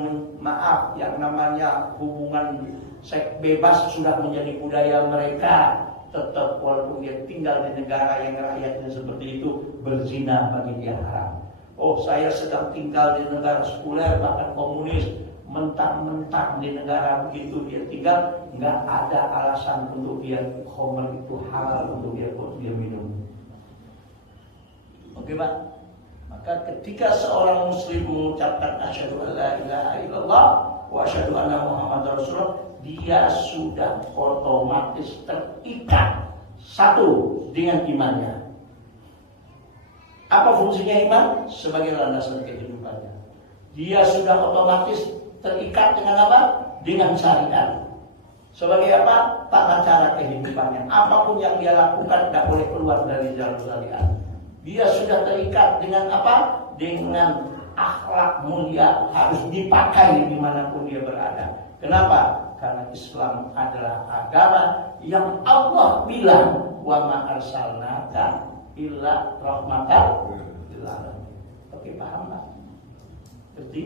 yang namanya hubungan seks bebas sudah menjadi budaya mereka, tetap walaupun dia tinggal di negara yang rakyatnya seperti itu, berzina bagi dia haram. Oh saya sedang tinggal di negara sekuler bahkan komunis, mentang-mentang di negara begitu dia tinggal, nggak ada alasan untuk dia khamr itu halal untuk dia minum. Oke Pak? Maka ketika seorang muslim mengucapkan asyhadu an la ilaha illallah wa asyhadu anna muhammadar rasulullah, dia sudah otomatis terikat 1 dengan imannya. Apa fungsinya iman? Sebagai landasan kehidupannya. Dia sudah otomatis terikat dengan apa? Dengan syariat. Sebagai apa? Tata cara kehidupannya. Apapun yang dia lakukan tidak boleh keluar dari jalur syariat. Dia sudah terikat dengan apa? Dengan akhlak mulia, harus dipakai dimanapun dia berada. Kenapa? Karena Islam adalah agama yang Allah bilang, wa ma arsalnaka illa rahmatan lil alamin. Oke, paham nggak? Ngerti?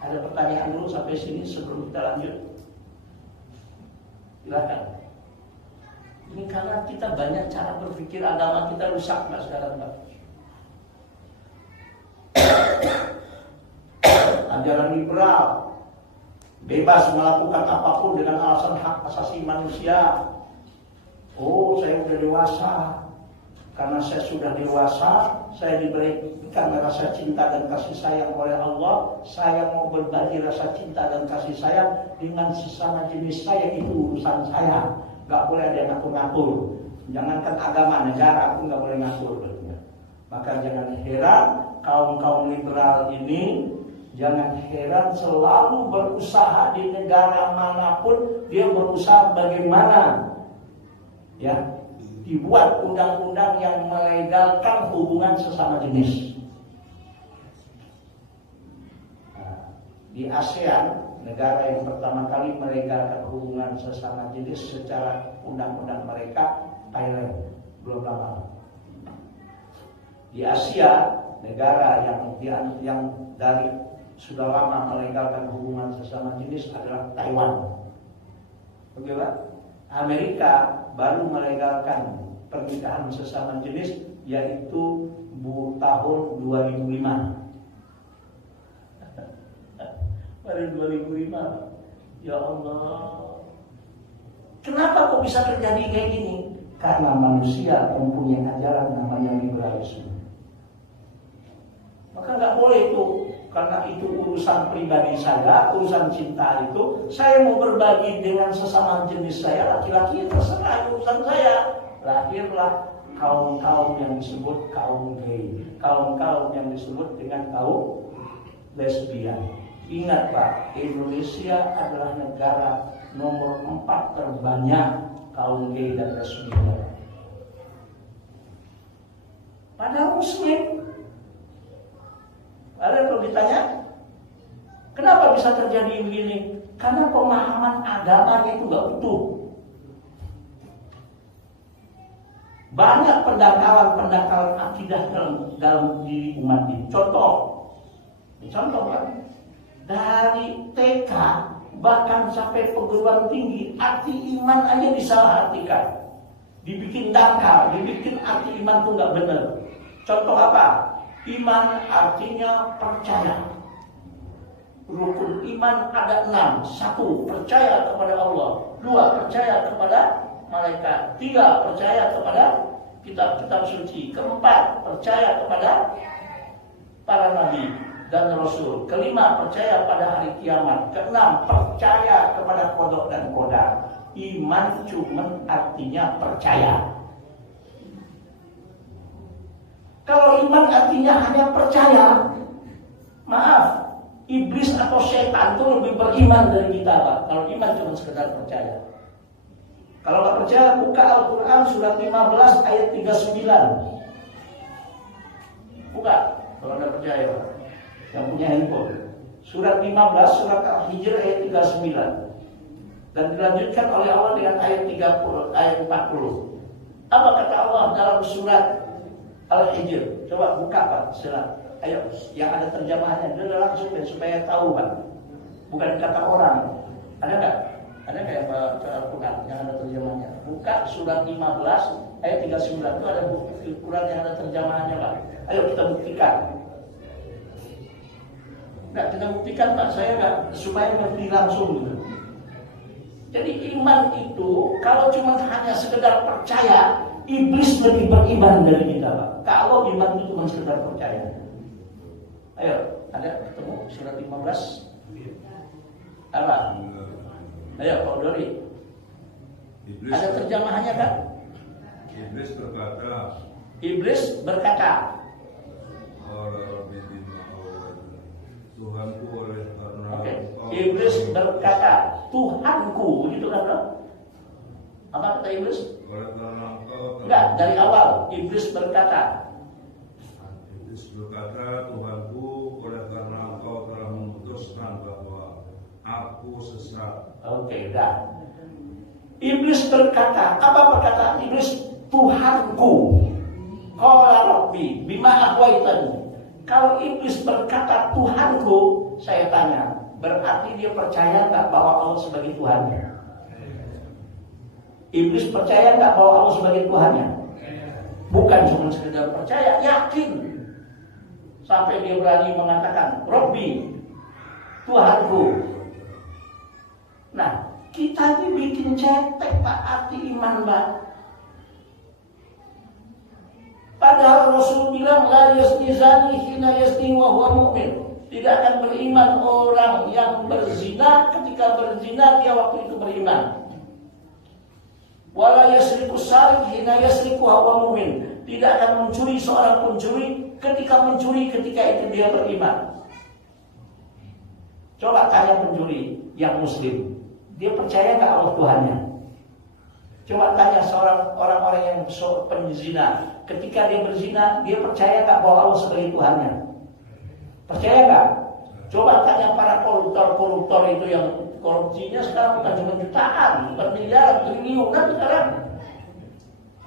Ada pertanyaan dulu sampai sini sebelum kita lanjut? Silakan. Ini karena kita banyak cara berpikir agama kita rusak nggak sekarang, Pak? Ajaran liberal, bebas melakukan apapun dengan alasan hak asasi manusia. Oh, saya sudah dewasa. Karena saya sudah dewasa, saya diberikan rasa cinta dan kasih sayang oleh Allah. Saya mau berbagi rasa cinta dan kasih sayang dengan sesama jenis saya, itu urusan saya. Gak boleh ada yang ngatur-ngatur. Jangankan agama, negara pun gak boleh ngatur. Maka jangan heran kaum liberal ini, jangan heran selalu berusaha di negara manapun, dia berusaha bagaimana ya dibuat undang-undang yang melegalkan hubungan sesama jenis. Nah, di ASEAN, negara yang pertama kali melegalkan hubungan sesama jenis secara undang-undang mereka, Thailand, belum lama. Di Asia, negara yang dari sudah lama melegalkan hubungan sesama jenis adalah Taiwan. Oke, Pak? Amerika baru melegalkan pernikahan sesama jenis, yaitu tahun 2005. Pada 2005. Ya Allah. Kenapa kok bisa terjadi kayak gini? Karena manusia mempunyai ajaran namanya liberalisme. Maka nggak boleh itu, karena itu urusan pribadi saya, urusan cinta itu, saya mau berbagi dengan sesama jenis saya, laki-laki, terserah urusan saya. Lahirlah kaum-kaum yang disebut kaum gay, kaum-kaum yang disebut dengan kaum lesbian. Ingat Pak, Indonesia adalah negara nomor 4 terbanyak kaum gay dan lesbian. Padahal Muslim. Ada kalau ditanya, kenapa bisa terjadi begini? Karena pemahaman agamanya itu nggak utuh. Banyak pendangkalan akidah dalam diri umat ini. Contoh kan, dari TK bahkan sampai perguruan tinggi, arti iman aja disalahartikan, dibikin dangkal, dibikin arti iman itu nggak benar. Contoh apa? Iman artinya percaya. Rukun iman ada 6. 1. Percaya kepada Allah. 2. Percaya kepada malaikat. 3. Percaya kepada kitab-kitab suci. 4. Percaya kepada para nabi dan rasul. 5. Percaya pada hari kiamat. 6. Percaya kepada qada dan qadar. Iman cuma artinya percaya. Kalau iman artinya hanya percaya, maaf, iblis atau setan itu lebih beriman dari kita, Pak. Kalau iman cuma sekedar percaya. Kalau nggak percaya, buka Al-Quran surat 15 ayat 39. Buka, kalau nggak percaya, Pak. Yang punya handphone. Surat 15, surat Al-Hijr ayat 39. Dan dilanjutkan oleh Allah dengan ayat 30, ayat 40. Apa kata Allah dalam surat Al-Hijr? Coba buka Pak, silakan. Ayo, yang ada terjemahannya, dia langsung supaya tahu Pak. Bukan kata orang. Ada nggak? Ada nggak yang Al-Quran yang ada terjemahannya? Buka surat 15 ayat 39 itu ada buku Quran yang ada terjemahannya Pak. Ayo kita buktikan. Nggak, kita buktikan Pak. Saya nggak, supaya ngerti langsung gitu. Jadi iman itu kalau cuma hanya sekedar percaya, iblis lebih beriman dari kita, Pak. Kalau iman itu cuma sekedar percaya. Ayo, ada ketemu surat 15? Apa? Ayo, Pak Dori. Ada terjemahannya kan? Iblis berkata. Tuhanku oleh karena Iblis berkata, Tuhanku, begitu kan, Bro? Apa kata iblis? Oleh karena engkau enggak, dari awal iblis berkata. Iblis berkata, Tuhanku, oleh karena engkau telah memutuskan bahwa aku sesat. Oke, dah. Iblis berkata, apa perkataan iblis? Tuhanku. qala rabbi bima aghwaytani. Kalau iblis berkata Tuhanku, saya tanya, berarti dia percaya enggak bahwa Allah sebagai Tuhannya? Iblis percaya enggak bahwa Allah sebagai Tuhannya? Bukan cuma sekedar percaya, yakin. Sampai dia berani mengatakan Rabbi, Tuhanku. Nah, kita ini bikin cetek Pak arti iman Pak. Padahal Rasul bilang la yazni zani hina yazni wa huwa mu'min. Tidak akan beriman orang yang berzina ketika berzina dia waktu itu beriman. Wala yasriku sarik hina yasriku wa huwa mu'min. Tidak akan mencuri seorang pencuri ketika itu dia beriman. Coba tanya pencuri yang muslim, dia percaya nggak Allah Tuhannya? Coba tanya orang-orang yang penzina, ketika dia berzina, dia percaya nggak bahwa Allah sebagai Tuhannya? Percaya nggak? Coba tanya para koruptor itu yang korupsinya sekarang bukan cuma jutaan, bukan miliaran, triliunan sekarang.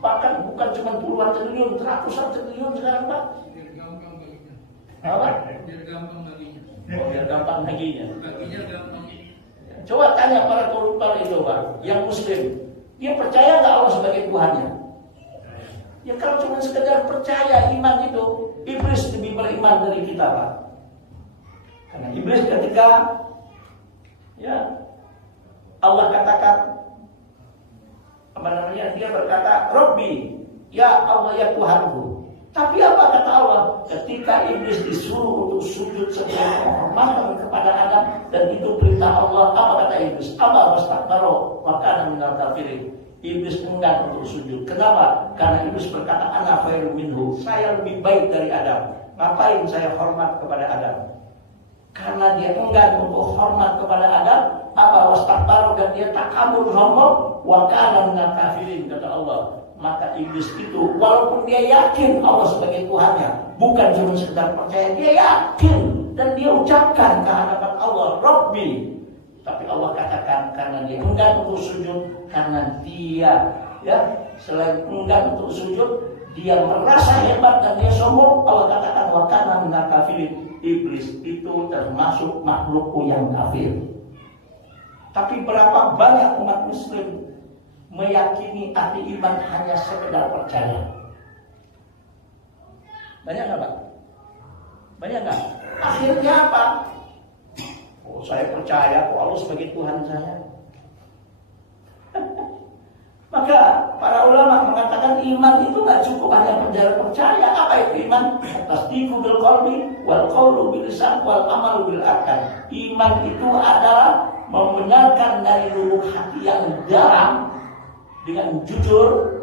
Bahkan bukan cuma puluhan triliun, ratusan triliun sekarang Pak. Apa? Biar gampang baginya. Oh, biar gampang baginya. Baginya gampang. Coba tanya para koruptor itu Pak, yang muslim, dia percaya nggak Allah sebagai Tuhannya? Ya kalau cuma sekedar percaya iman itu, iblis lebih beriman dari kita Pak. Karena iblis ketika ya Allah katakan dia berkata Rabbi, ya Allah ya Tuhanku. Tapi apa kata Allah? Ketika iblis disuruh untuk sujud sebagai penghormatan kepada Adam, dan itu perintah Allah, apa kata iblis? Aba wastakbara wa kana minal kafirin. Iblis enggan untuk sujud. Kenapa? Karena iblis berkata ana khairum minhu. Saya lebih baik dari Adam. Ngapain saya hormat kepada Adam? Karena dia enggan untuk hormat kepada Adam, apa wastakbara, dan dia takabur sombong, wa kana minal kafirin kata Allah. Maka iblis itu walaupun dia yakin Allah sebagai Tuhannya, bukan cuma sekedar percaya, dia yakin dan dia ucapkan ke hadapan Allah Rabbi. Tapi Allah katakan karena dia enggan untuk sujud, karena dia selain enggan untuk sujud, dia merasa hebat dan dia sombong. Allah katakan wa kana minal kafirin. Iblis itu termasuk makhluk yang kafir. Tapi berapa banyak umat muslim meyakini arti iman hanya sekedar percaya? Banyak nggak Pak? Banyak nggak? Akhirnya apa? Oh, saya percaya kok Allah sebagai Tuhan saya. Maka para ulama mengatakan iman itu nggak cukup hanya percaya. Apa itu iman? Tasdiqu bil qalbi wal qawlu bil lisan wal amalu bil arkan. Iman itu adalah membenarkan dari lubuk hati yang dalam dengan jujur,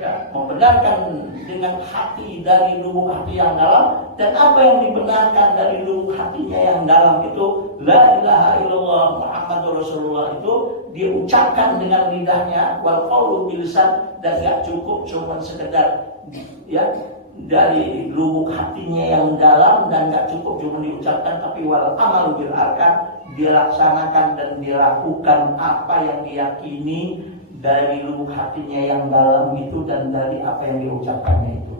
ya, membenarkan dengan hati dari lubuk hati yang dalam. Dan apa yang dibenarkan dari lubuk hatinya yang dalam itu la ilaha illallah Muhammadur Rasulullah, itu dia ucapkan dengan lidahnya, wal qawlu bil lisan, dan gak cukup cuma sekedar ya dari lubuk hatinya yang dalam, dan gak cukup cuma diucapkan, tapi wal amalu bil arkan, dia laksanakan dan dia lakukan apa yang diyakini dari lubuk hatinya yang dalam itu dan dari apa yang diucapkannya itu.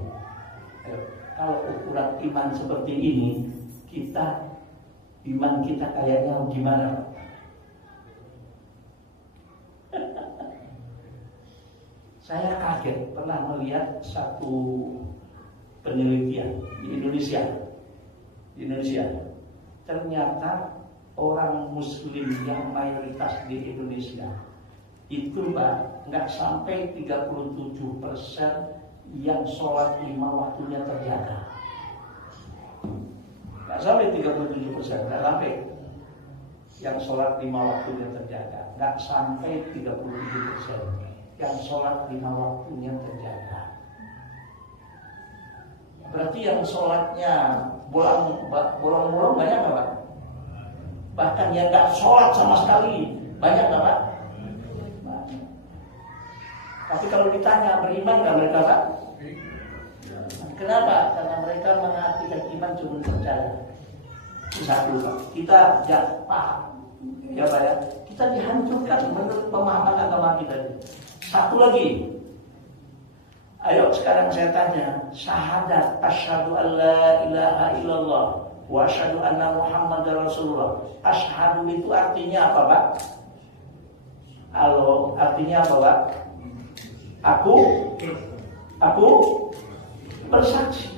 Kalau ukuran iman seperti ini, iman kita kayaknya gimana? Saya kaget pernah melihat satu penelitian di Indonesia. Ternyata orang Muslim yang mayoritas di Indonesia itu Mbak, nggak sampai 37% yang sholat 5 waktunya terjaga. Nggak sampai 37%, nggak sampai yang sholat 5 waktunya terjaga. Nggak sampai 37% yang sholat 5 waktunya terjaga. Berarti yang sholatnya bolong-bolong banyak nggak Pak? Bahkan yang nggak sholat sama sekali banyak nggak Pak? Tapi kalau ditanya beriman nggak mereka Pak? Kenapa? Karena mereka mengartikan iman cuma percaya. Satu Pak, kita paham, ya Pak ya, kita dihancurkan menurut pemahaman agama kita. Satu lagi, Ayo sekarang saya tanya, syahadat asyhadu an la ilaha illallah wa asyhadu anna Muhammadar Rasulullah. Asyhadu itu artinya apa, Pak? Halo, artinya apa, Pak? Aku bersaksi.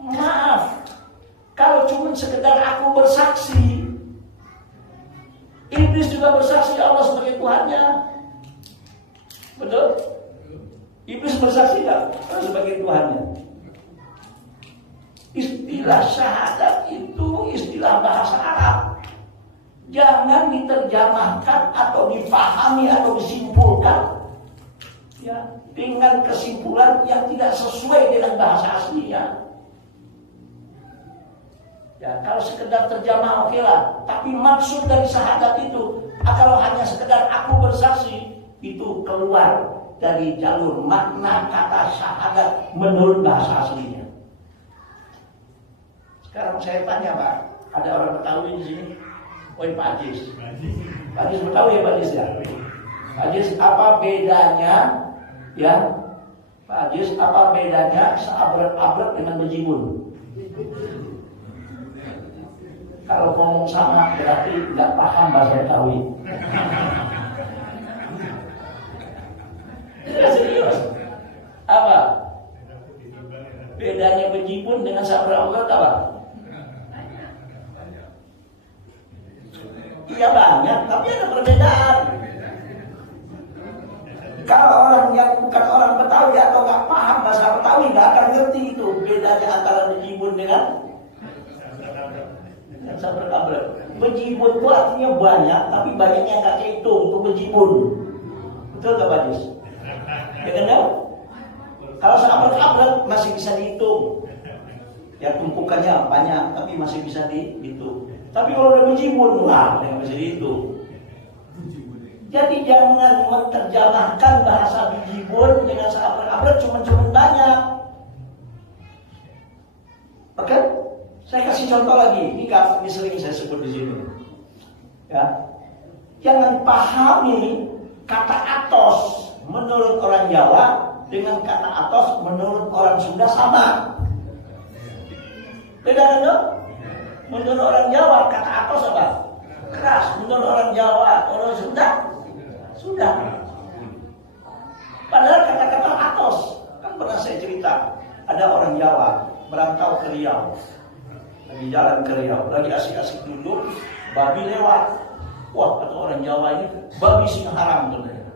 Maaf, kalau cuma sekedar aku bersaksi, iblis juga bersaksi Allah sebagai Tuhannya. Betul? Iblis bersaksi nggak sebagai Tuhannya? Istilah syahadat itu istilah bahasa Arab. Jangan diterjemahkan atau dipahami atau disimpulkan ya, dengan kesimpulan yang tidak sesuai dengan bahasa aslinya. Ya, kalau sekedar terjemah oke lah, tapi maksud dari syahadat itu, kalau hanya sekedar aku bersaksi, itu keluar dari jalur makna kata syahadat menurut bahasa aslinya. Sekarang saya tanya, Pak, ada orang Betawi di sini? Woi Pak Ajis. Pak Ajis Betawi ya Pak Ajis ya? Pak Ajis, apa bedanya ya? Pak Ajis, apa bedanya seabrek-abrek dengan bejibun? Kalau ngomong sama berarti nggak paham bahasa Betawi. Serius? Apa? Bedanya bejibun dengan seabrek-abrek apa? Iya banyak, tapi ada perbedaan. Kalau orang yang bukan orang Betawi atau nggak paham bahasa Betawi nggak akan ngerti itu bedanya antara bejibun dengan sabrek-abrek. Bejibun itu artinya banyak, tapi banyaknya nggak kehitung untuk bejibun. Betul nggak Pak Jis? Ya kan? Kalau sabrek-abrek masih bisa dihitung. Ya tumpukannya banyak, tapi masih bisa dihitung. Tapi kalau udah bejibun, wah, nggak bisa dihitung. Jadi jangan menerjemahkan bahasa bejibun dengan sabrek-abrek cuma banyak. Oke? Saya kasih contoh lagi. Ini sering saya sebut di sini. Ya. Jangan pahami kata atos menurut orang Jawa dengan kata atos menurut orang Sunda sama. Beda kan? Menurut orang Jawa kata atos apa? Keras. Menurut orang Jawa, orang Sunda sudah. Padahal kata-kata atos kan pernah saya cerita. Ada orang Jawa merantau ke Riau, lagi jalan ke Riau, lagi asik-asik duduk, babi lewat. Wah, kata orang Jawa ini babi sing haram katanya.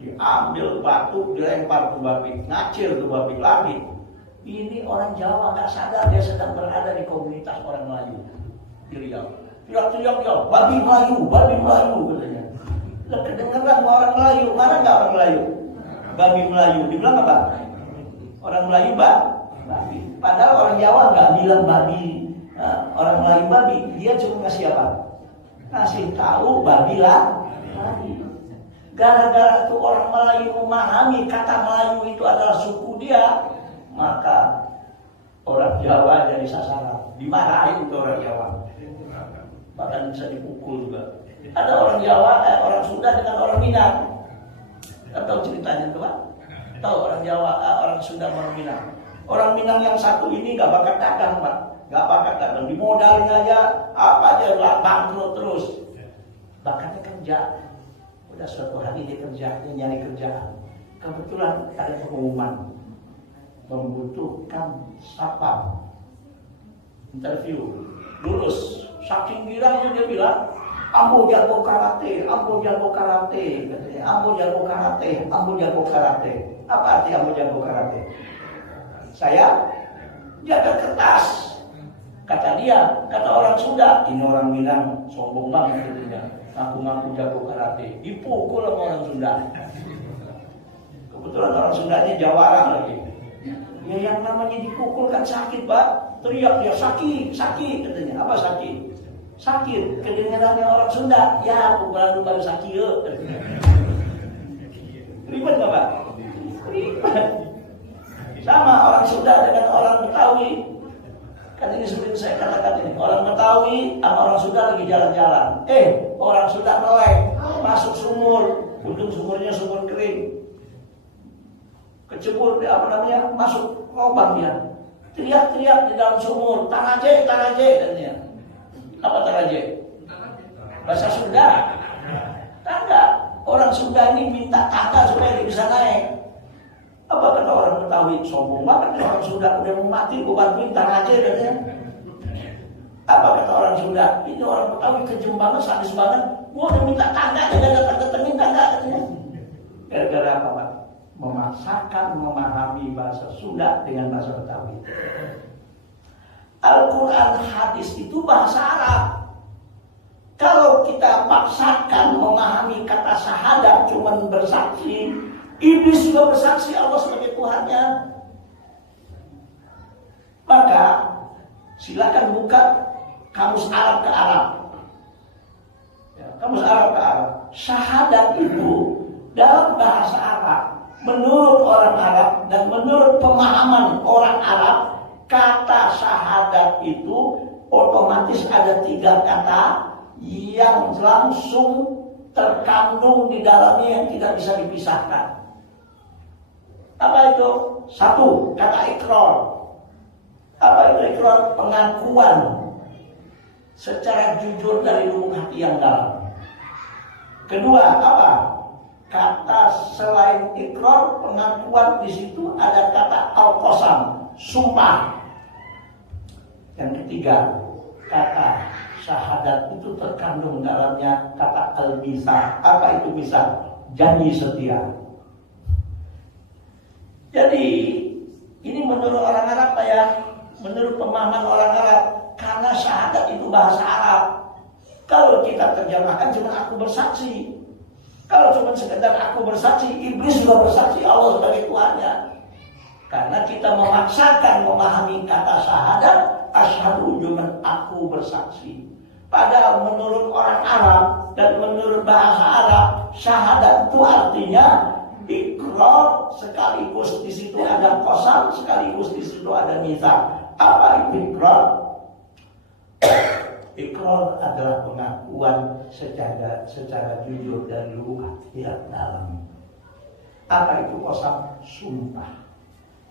Diambil batu, dilempar ke babi, ngacir ke babi lagi. Ini orang Jawa nggak sadar dia sedang berada di komunitas orang Melayu di Riau. Teriak-teriak ya, babi Melayu katanya. Lah kedengeran orang Melayu, mana nggak orang Melayu? Babi Melayu, dibilang apa? Orang Melayu babi. Padahal orang Jawa nggak bilang babi. Nah, orang Melayu babi, dia cuma ngasih apa? Ngasih tahu babi lah. Babi. Gara-gara itu orang Melayu memahami kata Melayu itu adalah suku dia, maka orang Jawa jadi sasaran. Dimarahin itu orang Jawa. Bahkan bisa dipukul juga. Ada orang Jawa, orang Sunda dengan orang Minang. Kita tahu ceritanya tuh Pak? Tahu orang Jawa, orang Sunda, orang Minang. Orang Minang yang satu ini nggak bakat dagang Pak, nggak bakat dagang, dimodalin aja, apa aja bangkrut terus. Bakatnya kerja. Udah suatu hari dia kerja, dia nyari kerjaan. Kebetulan ada pengumuman membutuhkan satpam. Interview, lulus. Saking girangnya dia bilang, Ambo jago karate, katanya. Ambo jago karate. Apa arti Ambo jago karate? Saya jaga kertas. Kata dia, kata orang Sunda, ini orang Minang sombong banget katanya. Ngaku-ngaku jago karate, dipukul sama orang Sunda. Kebetulan orang Sundanya Jawara lagi. Ya yang namanya dipukul kan sakit Pak. Teriak dia sakit katanya. Apa sakit? Sakit, kedengarannya orang Sunda. Ya, pukulan lu baru sakit ya. Ribet nggak Pak? Ribet. Sama orang Sunda dengan orang Betawi. Kan ini sering saya katakan ini. Orang Betawi sama orang Sunda lagi jalan-jalan. Orang Sunda melek, masuk sumur. Untung sumurnya sumur kering. kecebur masuk lubang dia. Teriak-teriak di dalam sumur, tanaje, katanya. Apa tanaje? Bahasa Sunda. Tangga. Orang Sunda ini minta tangga supaya dia bisa naik. Apa kata orang Betawi? Sombong banget orang Sunda, udah mau mati, gue bantuin tanaje, katanya. Apa kata orang Sunda? Ini orang Betawi kejem banget, sadis banget. Gue udah minta tangga, dia datang-datangin tangga, katanya. Gara-gara apa, Pak? Memaksakan memahami bahasa Sunda dengan bahasa Betawi. Al-Quran hadis itu bahasa Arab. Kalau kita paksakan memahami kata syahadat cuman bersaksi, iblis juga bersaksi Allah sebagai Tuhannya. Maka silakan buka kamus Arab ke Arab. Ya, kamus Arab ke Arab. Syahadat itu dalam bahasa Arab, menurut orang Arab dan menurut pemahaman orang Arab, kata syahadat itu otomatis ada 3 kata yang langsung terkandung di dalamnya yang tidak bisa dipisahkan. Apa itu? 1, kata ikrar. Apa itu ikrar? Pengakuan secara jujur dari lubuk hati yang dalam. Kedua, apa? Kata selain ikrar, pengakuan di situ ada kata al-qasam, sumpah. Yang ketiga, kata syahadat itu terkandung dalamnya kata al-mitsaq. Apa itu mitsaq? Janji setia. Jadi ini menurut orang Arab, Pak, ya, menurut pemahaman orang Arab, karena syahadat itu bahasa Arab. Kalau kita terjemahkan cuma aku bersaksi. Kalau cuma sekedar aku bersaksi, iblis juga bersaksi Allah sebagai Tuhannya. Karena kita memaksakan memahami kata syahadat, asyhadu cuma aku bersaksi. Padahal menurut orang Arab dan menurut bahasa Arab, syahadat itu artinya ikrar, sekaligus di situ ada qasam, sekaligus di situ ada mitsaq. Apa itu ikrar? Ikrar adalah pengakuan secara jujur dari lubuk hati yang dalam. Apa itu qasam? Sumpah.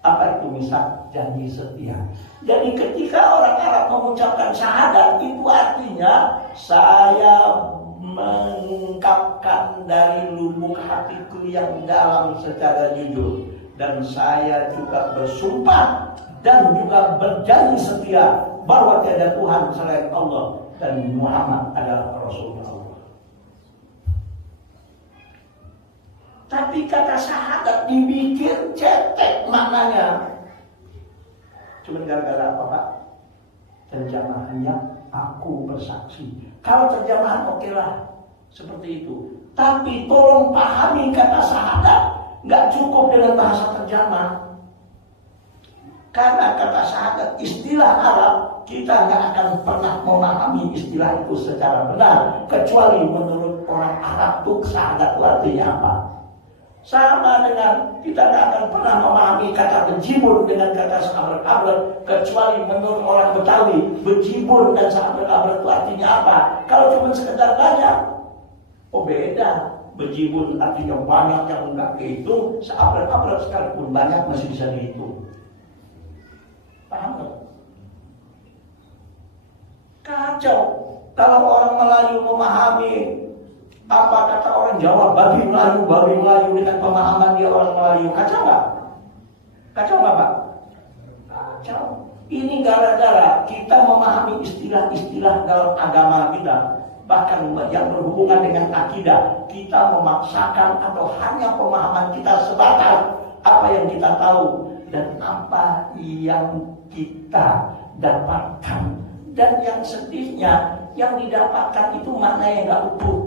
Apa itu mitsaq? Janji setia. Jadi ketika orang Arab mengucapkan syahadat, itu artinya saya mengungkapkan dari lubuk hatiku yang dalam secara jujur, dan saya juga bersumpah dan juga berjanji setia bahwa tiada Tuhan selain Allah dan Muhammad adalah Rasulullah. Tapi kata syahadat dibikin cetek maknanya. Cuma gara-gara apa, Pak? Terjemahannya aku bersaksi. Kalau terjemahan oke lah, seperti itu. Tapi tolong pahami kata syahadat. Nggak cukup dengan bahasa terjemah. Karena kata syahadat istilah Arab, kita nggak akan pernah memahami istilah itu secara benar, kecuali menurut orang Arab itu syahadat itu artinya apa. Sama dengan kita nggak akan pernah memahami kata bejibun dengan kata sahabat-sahabat, kecuali menurut orang Betawi bejibun dan sahabat-sahabat itu artinya apa. Kalau cuma sekedar banyak, oh beda. Bejibun artinya banyak, yang enggak dihitung. Sahabat-sahabat sekalipun banyak masih bisa dihitung. Paham nggak? Kacau. Kalau orang Melayu memahami apa kata orang Jawa, babi Melayu dengan pemahaman dia orang Melayu, kacau nggak? Kacau nggak, Pak? Kacau. Ini gara-gara kita memahami istilah-istilah dalam agama kita, bahkan yang berhubungan dengan akidah, kita memaksakan atau hanya pemahaman kita sebatas apa yang kita tahu dan apa yang kita dapatkan. Dan yang sedihnya, yang didapatkan itu mana yang nggak utuh.